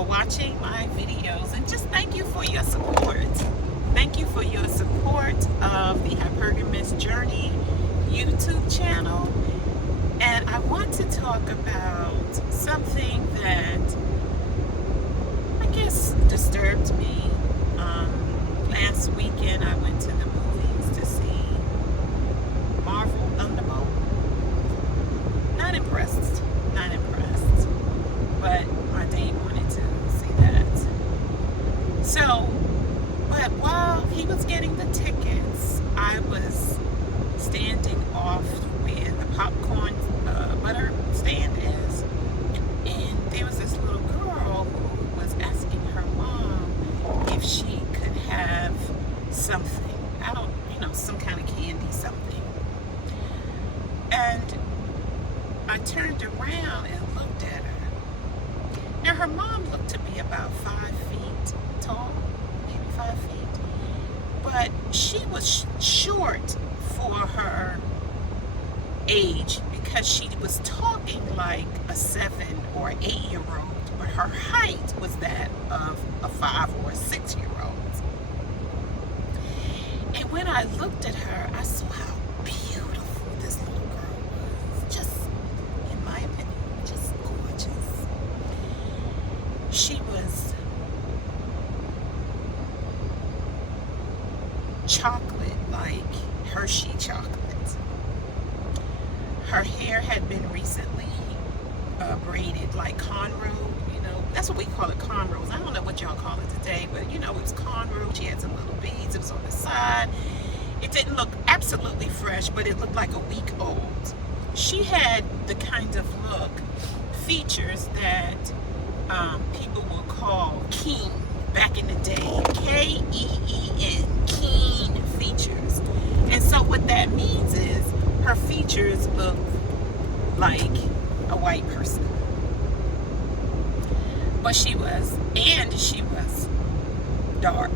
for watching my videos, and just thank you for your support. Thank you for your support of the Affirmation Journey YouTube channel. And I want to talk about something that I guess disturbed me. Last weekend I went to the movies to see Marvel Thunderbolt. Not impressed. But my date wanted to see that. So, but while he was getting the tickets, I was standing off where the popcorn butter stand is, and there was this little girl who was asking her mom if she could have something. Some kind of candy, something. And I turned around and looked at her. Now, her mom looked to be about 5 feet tall, maybe 5 feet. But she was short for her age because she was talking like a 7 or 8-year-old, but her height was that of a 5 or 6-year-old. And when I looked at her, I saw how beautiful this little girl was. Just, in my opinion, just gorgeous. She was chocolate, like Hershey chocolate. Her hair had been recently braided like cornrow. That's what we call it, cornrows. I don't know what y'all call it today, but it was cornrow. She had some little beads. It was on the side. It didn't look absolutely fresh, but it looked like a week old. She had the kind of look, features that people will call keen back in the day. K-E-E-N, keen features. And so what that means is her features look like a white person. But she was dark.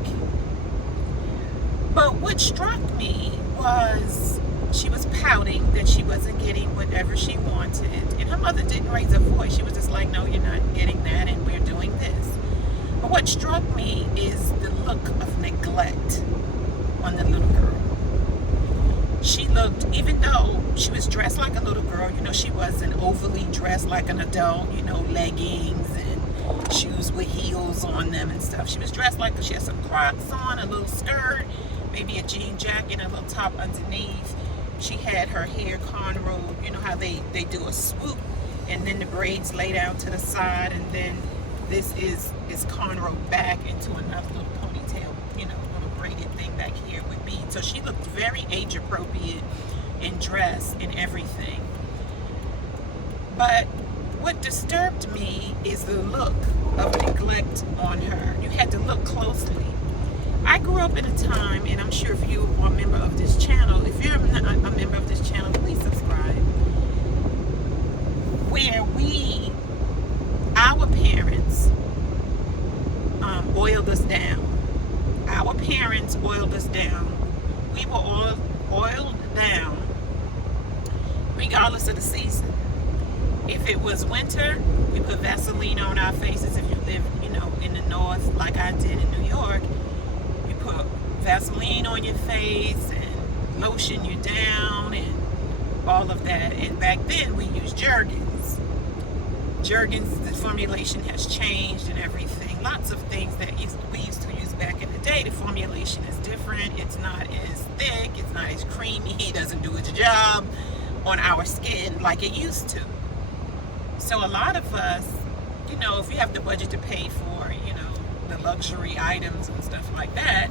But what struck me was she was pouting that she wasn't getting whatever she wanted. And her mother didn't raise her voice. She was just like, no, you're not getting that, and we're doing this. But what struck me is the look of neglect on the little girl. She looked, even though she was dressed like a little girl, she wasn't overly dressed like an adult, leggings and shoes with heels on them and stuff. She was dressed like she had some Crocs on, a little skirt, maybe a jean jacket, and a little top underneath. She had her hair cornrowed. You know how they do a swoop, and then the braids lay down to the side, and then this is cornrowed back into another little ponytail, little braided thing back here with beads. So she looked very age appropriate in dress and everything. But what disturbed me is the look of neglect on her. You had to look closely. I grew up in a time, and I'm sure if you are a member of this channel, if you're not a member of this channel, please subscribe, where our parents oiled us down. Our parents oiled us down. We were all oiled down regardless of the season. If it was winter, we put Vaseline on our faces. If you live, in the north, like I did in New York, you put Vaseline on your face and lotion you down and all of that. And back then, we used Jergens. Jergens, the formulation has changed and everything. Lots of things that we used to use back in the day. The formulation is different. It's not as thick. It's not as creamy. It doesn't do its job on our skin like it used to. So a lot of us, if you have the budget to pay for, the luxury items and stuff like that,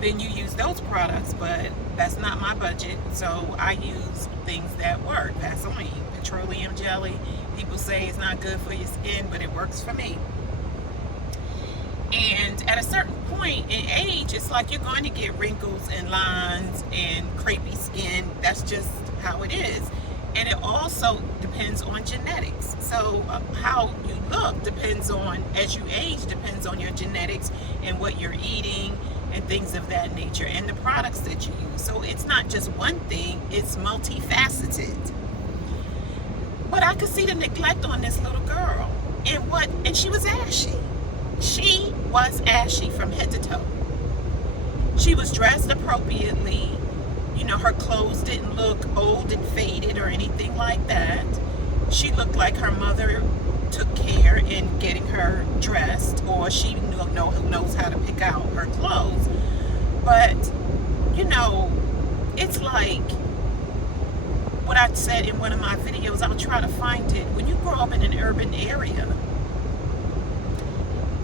then you use those products, but that's not my budget. So I use things that work. Vaseline, petroleum jelly. People say it's not good for your skin, but it works for me. And at a certain point in age, it's like you're going to get wrinkles and lines and crepey skin. That's just how it is. And it also depends on genetics. So how you look depends on, as you age, depends on your genetics and what you're eating and things of that nature, and the products that you use. So it's not just one thing, it's multifaceted. But I could see the neglect on this little girl. And she was ashy. She was ashy from head to toe. She was dressed appropriately. Her clothes didn't look old and faded or anything like that. She looked like her mother took care in getting her dressed, or she knows how to pick out her clothes. But, it's like what I said in one of my videos. I'll try to find it. When you grow up in an urban area,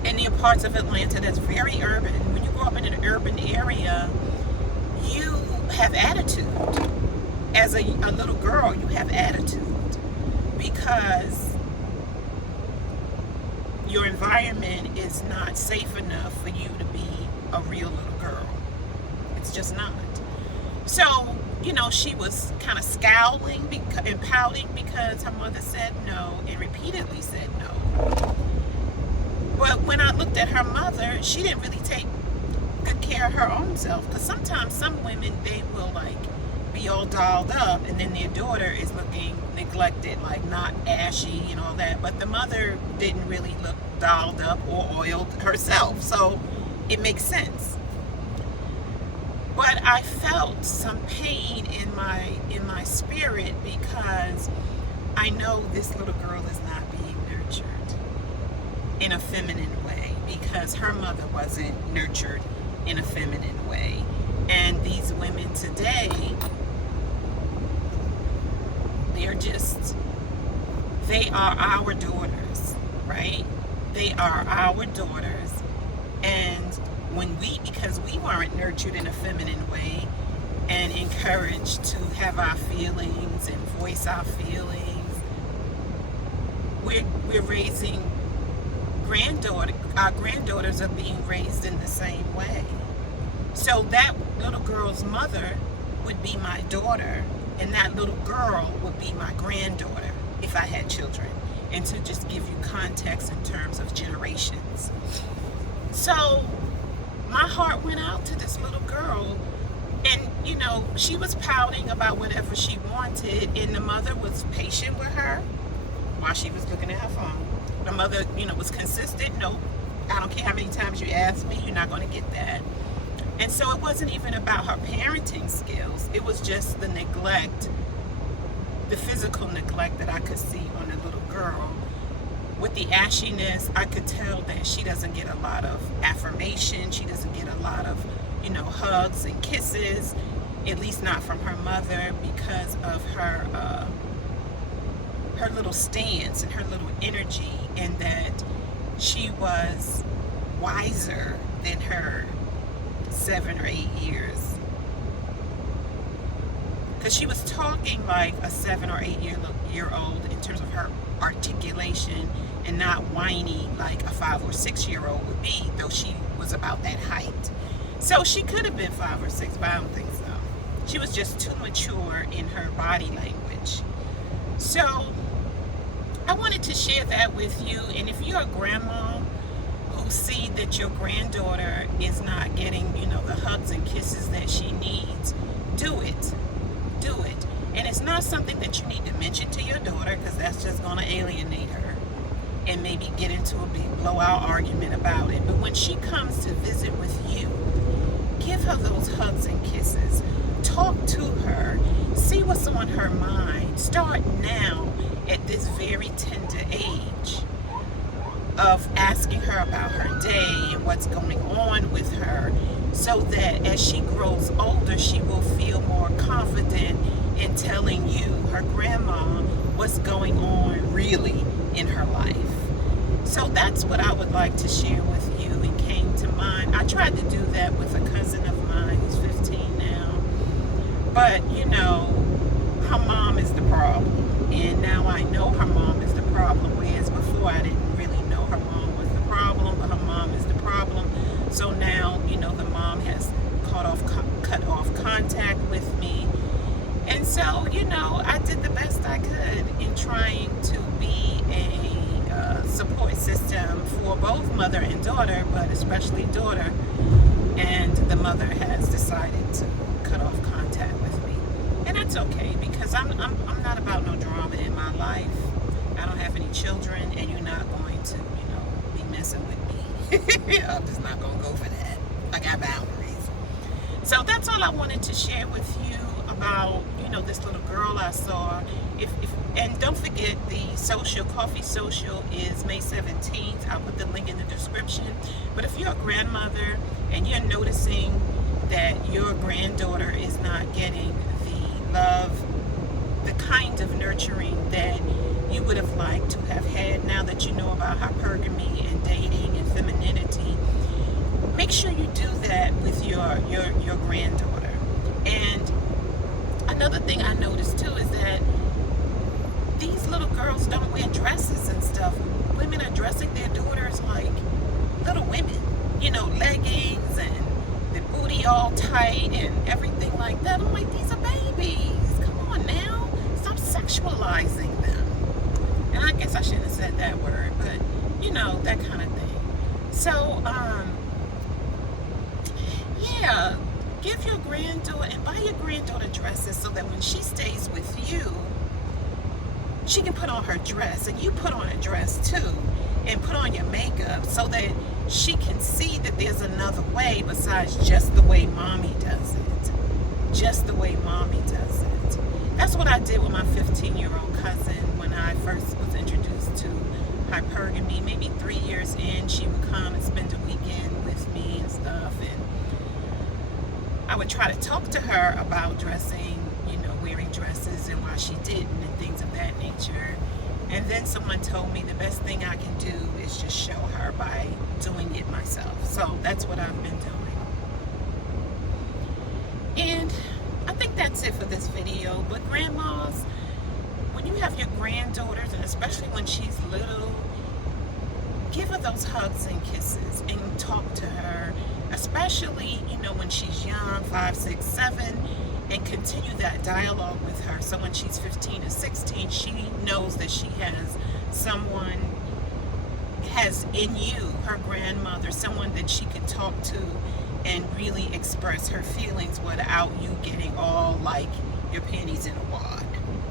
in the parts of Atlanta that's very urban, when you grow up in an urban area, you have attitude. As a little girl, you have attitude because your environment is not safe enough for you to be a real little girl. It's just not. So, she was kind of scowling and pouting because her mother said no and repeatedly said no. But when I looked at her mother, she didn't really take good care of her own self. Because sometimes some women, they will be all dolled up, and then their daughter is looking neglected, not ashy and all that. But the mother didn't really look dolled up or oiled herself. So it makes sense. But I felt some pain in my spirit because I know this little girl is not being nurtured in a feminine way because her mother wasn't nurtured in a feminine way. And these women today, they are our daughters, right? They are our daughters. And because we weren't nurtured in a feminine way and encouraged to have our feelings and voice our feelings, we're raising our granddaughters are being raised in the same way. So that little girl's mother would be my daughter, and that little girl would be my granddaughter if I had children. And to just give you context in terms of generations. So my heart went out to this little girl, and she was pouting about whatever she wanted, and the mother was patient with her while she was looking at her phone. The mother, was consistent. No, I don't care how many times you ask me, you're not going to get that. And so it wasn't even about her parenting skills. It was just the neglect, the physical neglect that I could see on the little girl. With the ashiness, I could tell that she doesn't get a lot of affirmation. She doesn't get a lot of, hugs and kisses, at least not from her mother, because of her little stance and her little energy, and that she was wiser than her 7 or 8 years. Because she was talking like a 7 or 8 year old in terms of her articulation, and not whiny like a 5 or 6 year old would be, though she was about that height. So she could have been 5 or 6, but I don't think so. She was just too mature in her body language. So I wanted to share that with you. And if you're a grandma who see that your granddaughter is not getting, the hugs and kisses that she needs, do it. Do it. And it's not something that you need to mention to your daughter, because that's just going to alienate her and maybe get into a big blowout argument about it. But when she comes to visit with you, give her those hugs and kisses. Talk to her. See what's on her mind. Start now at this very tender age of asking her about her day and what's going on with her, so that as she grows older, she will feel more confident in telling you, her grandma, what's going on really in her life. So that's what I would like to share with you. It came to mind. I tried to do that with a cousin of mine who's 15 now. But, her mom is the problem. And now I know her mom is the problem, whereas before I didn't really know her mom was the problem, but her mom is the problem. So now, the mom has cut off contact with me. And so, I did the best I could in trying to be a support system for both mother and daughter, but especially daughter. And the mother has decided to cut off contact with me. And that's okay, because I'm not about no drama in my life. I don't have any children, and you're not going going to, be messing with me. I'm just not going to go for that. I got boundaries. So that's all I wanted to share with you about, this little girl I saw. And don't forget, the coffee social is May 17th. I'll put the link in the description. But if you're a grandmother and you're noticing that your granddaughter is not getting the love, the kind of nurturing that you would have liked to have had, now that you know about hypergamy and dating and femininity, make sure you do that with your granddaughter. And another thing I noticed too is that these little girls don't wear dresses and stuff. Women are dressing their daughters like little women, leggings and the booty all tight and everything like that. I'm like, these are babies. Come on now. Stop sexualizing them. And I guess I shouldn't have said that word, but that kind of thing. So, yeah, give your granddaughter and buy your granddaughter dresses so that when she stays with you, she can put on her dress, and you put on a dress too, and put on your makeup so that she can see that there's another way besides just the way mommy does it. Just the way mommy does it. That's what I did with my 15-year-old cousin when I first was introduced to hypergamy. Maybe 3 years in, she would come and spend a weekend with me and stuff, and I would try to talk to her about dressing, wearing dresses and why she didn't and things of that nature. And then someone told me the best thing I can do is just show her by doing it myself. So that's what I've been doing. And I think that's it for this video. But grandmas, when you have your granddaughters, and especially when she's little, give her those hugs and kisses and talk to her, especially, when she's young, 5, 6, 7, and continue that dialogue with her. So when she's 15 or 16, she knows that she has in you, her grandmother, someone that she could talk to and really express her feelings without you getting all like your panties in a wad,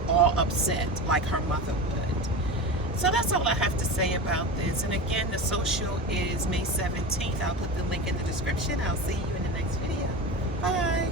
all upset like her mother would. So that's all I have to say about this. And again, the social is May 17th. I'll put the link in the description. I'll see you in the next video. Bye.